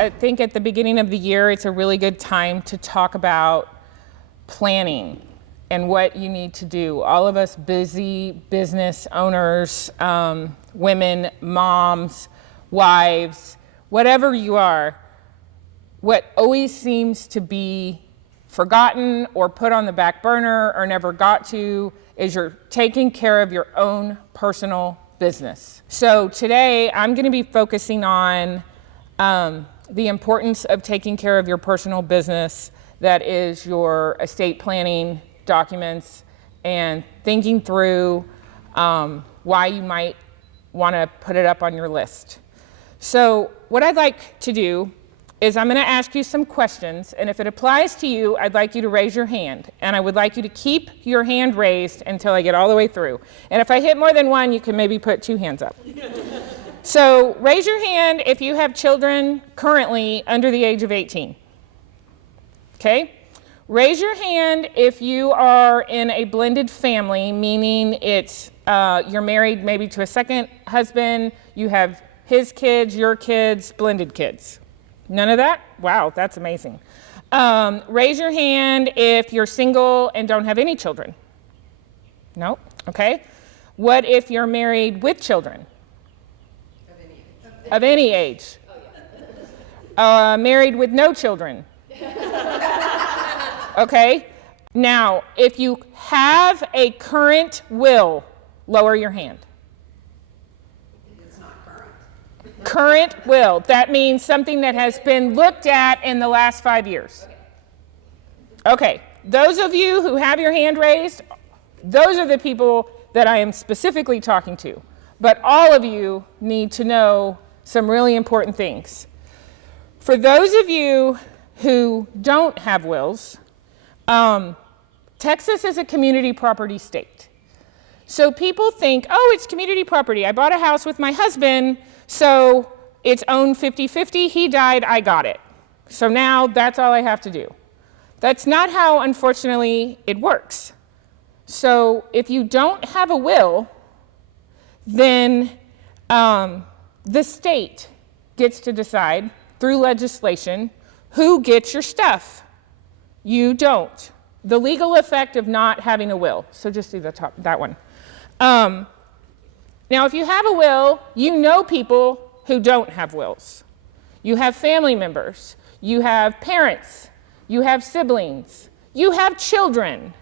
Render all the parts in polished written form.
I think at the beginning of the year, it's a really good time to talk about planning and what you need to do. All of us busy business owners, women, moms, wives, whatever you are, what always seems to be forgotten or put on the back burner or never got to is you're taking care of your own personal business. So today I'm going to be focusing on the importance of taking care of your personal business, that is your estate planning documents, and thinking through why you might want to put it up on your list. So what I'd like to do is I'm going to ask you some questions, and if it applies to you, I'd like you to raise your hand, and I would like you to keep your hand raised until I get all the way through. And if I hit more than one, you can maybe put 2 hands up. So raise your hand if you have children currently under the age of 18. Okay? Raise your hand if you are in a blended family, meaning it's you're married maybe to a second husband, you have his kids, your kids, blended kids. None of that? Wow, that's amazing. Raise your hand if you're single and don't have any children. No? Okay. What if you're married with children? Of any age. Married with no children. Okay. Now, if you have a current will, lower your hand. Current will. That means something that has been looked at in the last 5 years. Okay. Those of you who have your hand raised, those are the people that I am specifically talking to. But all of you need to know some really important things. For those of you who don't have wills, Texas is a community property state. So people think, oh, it's community property. I bought a house with my husband, so it's owned 50-50. He died, I got it. So now that's all I have to do. That's not how, unfortunately, it works. So if you don't have a will, then the state gets to decide through legislation who gets your stuff. You don't. The legal effect of not having a will. So just do that one. Now, if you have a will, you know people who don't have wills. You have family members. You have parents. You have siblings. You have children.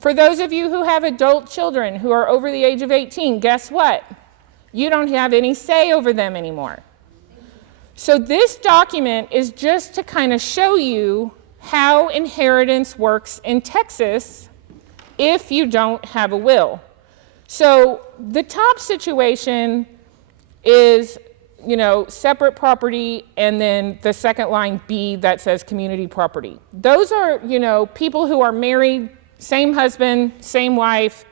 For those of you who have adult children who are over the age of 18, guess what? You don't have any say over them anymore. So this document is just to kind of show you how inheritance works in Texas if you don't have a will. So the top situation is, separate property, and then the second line B that says community property. Those are, people who are married, same husband, same wife,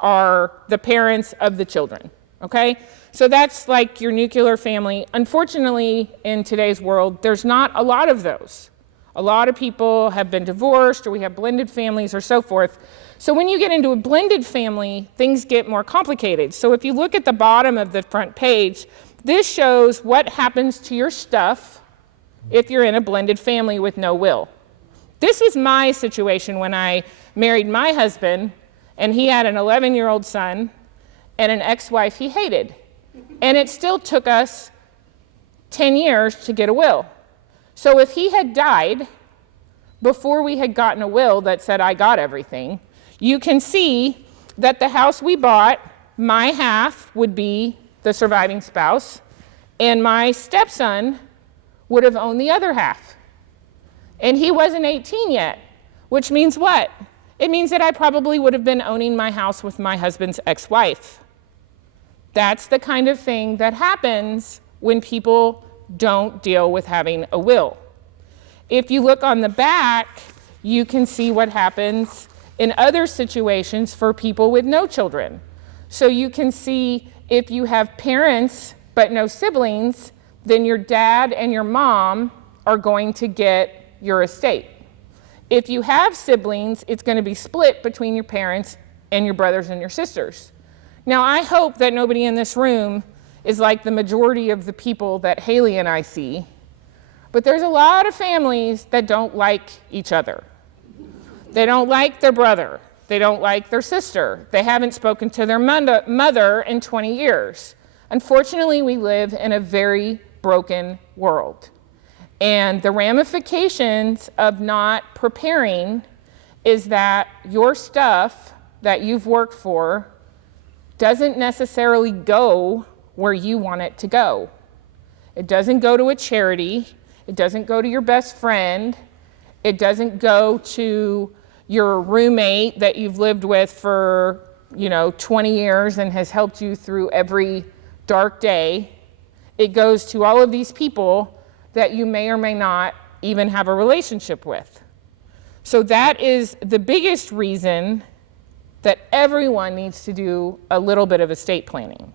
are the parents of the children, okay? So that's like your nuclear family. Unfortunately, in today's world, there's not a lot of those. A lot of people have been divorced, or we have blended families, or so forth. So when you get into a blended family, things get more complicated. So if you look at the bottom of the front page, this shows what happens to your stuff if you're in a blended family with no will. This was my situation when I married my husband, and he had an 11-year-old son and an ex-wife he hated. And it still took us 10 years to get a will. So if he had died before we had gotten a will that said I got everything, you can see that the house we bought, my half would be the surviving spouse, and my stepson would have owned the other half. And he wasn't 18 yet, which means what? It means that I probably would have been owning my house with my husband's ex-wife. That's the kind of thing that happens when people don't deal with having a will. If you look on the back, you can see what happens in other situations for people with no children. So you can see if you have parents but no siblings, then your dad and your mom are going to get your estate. If you have siblings, it's going to be split between your parents and your brothers and your sisters. Now, I hope that nobody in this room is like the majority of the people that Haley and I see, But there's a lot of families that don't like each other. They don't like their brother. They don't like their sister. They haven't spoken to their mother in 20 years. Unfortunately, we live in a very broken world. And the ramifications of not preparing is that your stuff that you've worked for doesn't necessarily go where you want it to go. It doesn't go to a charity. It doesn't go to your best friend. It doesn't go to your roommate that you've lived with for, 20 years and has helped you through every dark day. It goes to all of these people that you may or may not even have a relationship with. So that is the biggest reason that everyone needs to do a little bit of estate planning.